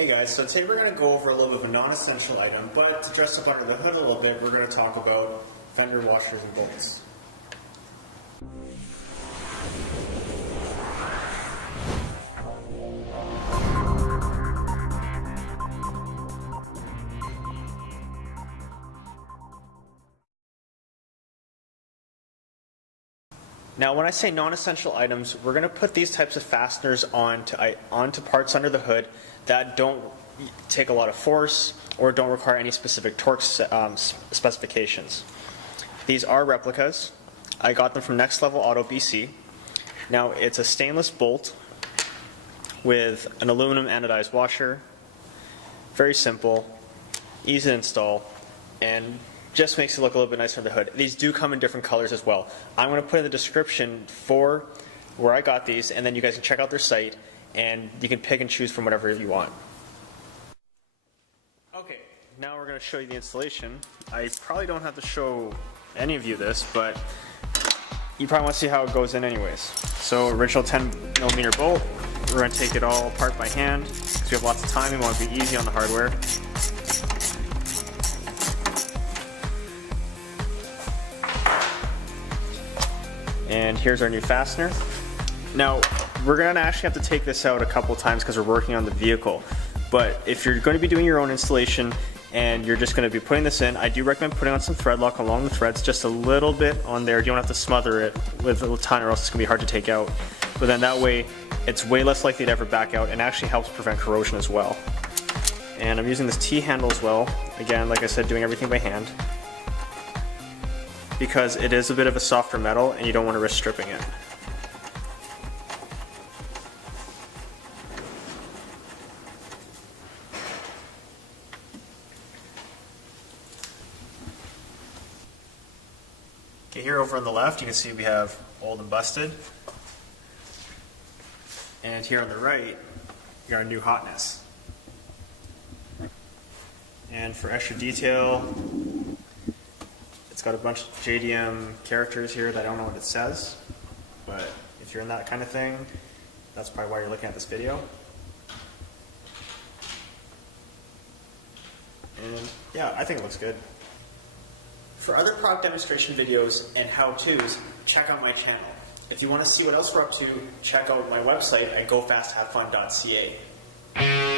Hey guys, so today we're going to go over a little bit of a non-essential item, but to dress up under the hood a little bit, we're going to talk about fender washers and bolts. Now, when I say non-essential items, we're going to put these types of fasteners onto parts under the hood that don't take a lot of force or don't require any specific torque specifications. These are replicas. I got them from Next Level Auto BC. Now, it's a stainless bolt with an aluminum anodized washer. Very simple, easy to install, and just makes it look a little bit nicer on the hood. These do come in different colors as well. I'm going to put in the description for where I got these, and then you guys can check out their site, and you can pick and choose from whatever you want. Okay, now we're going to show you the installation. I probably don't have to show any of you this, but you probably want to see how it goes in anyways. So original 10mm bolt. We're going to take it all apart by hand because we have lots of time. We want to be easy on the hardware. And here's our new fastener. Now, we're going to actually have to take this out a couple times because we're working on the vehicle. But if you're going to be doing your own installation and you're just going to be putting this in, I do recommend putting on some thread lock along the threads, just a little bit on there. You don't have to smother it with a little ton or else it's going to be hard to take out. But then that way, it's way less likely to ever back out and actually helps prevent corrosion as well. And I'm using this T-handle as well. Again, like I said, doing everything by hand, because it is a bit of a softer metal and you don't want to risk stripping it. Okay, here over on the left you can see we have old and busted. And here on the right, we got our new hotness. And for extra detail, it's got a bunch of JDM characters here that I don't know what it says, but if you're in that kind of thing, that's probably why you're looking at this video. And yeah, I think it looks good. For other product demonstration videos and how-tos, check out my channel. If you want to see what else we're up to, check out my website at gofasthavefun.ca.